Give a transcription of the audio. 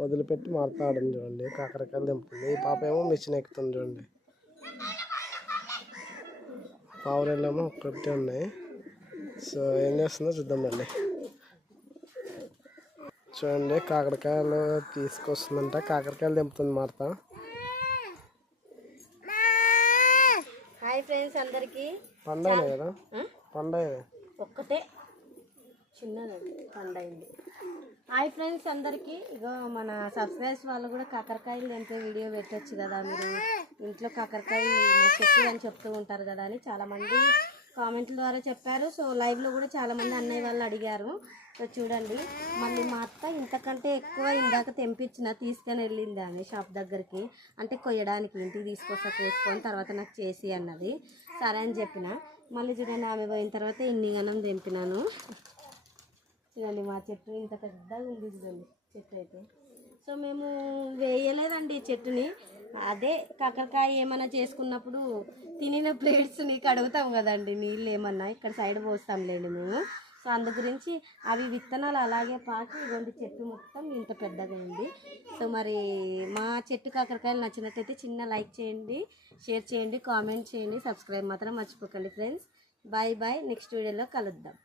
వదిలిపెట్టి మాట్లాడడం చూడండి. కాకరకాయలు దింపుతుంది ఈ పాప ఏమో మిషన్ ఎక్కుతుంది చూడండి. పావురేళ్ళేమో ఒక్కటే ఉన్నాయి. సో ఏం చేస్తుందో చూద్దామండి చూడండి కాకరకాయలు తీసుకొస్తుందంట. కాకరకాయలు దింపుతుంది మార్త. హాయ్ ఫ్రెండ్స్ అందరికీ. పండగ కదా? పండగ ఒక్కటే. చిన్నదండి పండైంది హాయ్ ఫ్రెండ్స్ అందరికీ. ఇగో మన సబ్స్క్రైబ్స్ వాళ్ళు కూడా కాకరకాయలు అంటే వీడియో పెట్టచ్చు కదా మీరు. ఇంట్లో కాకరకాయలు మా చెట్టు అని చెప్తూ ఉంటారు కదా అని చాలామంది కామెంట్ల ద్వారా చెప్పారు. సో లైవ్లో కూడా చాలామంది అన్నయ్య వాళ్ళు అడిగారు. సో చూడండి మళ్ళీ మా అత్త ఇంతకంటే ఎక్కువ ఇందాక తెంపించిన తీసుకొని వెళ్ళింది ఆమె షాప్ దగ్గరికి. అంటే కొయ్యడానికి ఇంటికి తీసుకొస్తా కోసుకొని తర్వాత నాకు చేసి అన్నది. సరే అని చెప్పిన. మళ్ళీ చూడండి ఆమె పోయిన తర్వాత ఇన్ని గనం తెంపినాను. చూడండి మా చెట్టు. ఇంత పెద్దగా ఉంది చూడండి చెట్టు అయితే. సో మేము వేయలేదండి చెట్టుని. అదే కాకరకాయ ఏమైనా చేసుకున్నప్పుడు తినిన ప్లేట్స్ని కడుగుతాం కదండి నీళ్ళు ఏమన్నా ఇక్కడ సైడ్ పోస్తాంలేండి మేము. సో అందు గురించి అవి విత్తనాలు అలాగే పాకి ఇటువంటి చెట్టు మొత్తం ఇంత పెద్దగా ఉంది. సో మరి మా చెట్టు కాకరకాయలు నచ్చినట్టయితే చిన్న లైక్ చేయండి షేర్ చేయండి కామెంట్ చేయండి సబ్స్క్రైబ్ మాత్రం మర్చిపోకండి ఫ్రెండ్స్ బాయ్ బాయ్ నెక్స్ట్ వీడియోలో కలుద్దాం.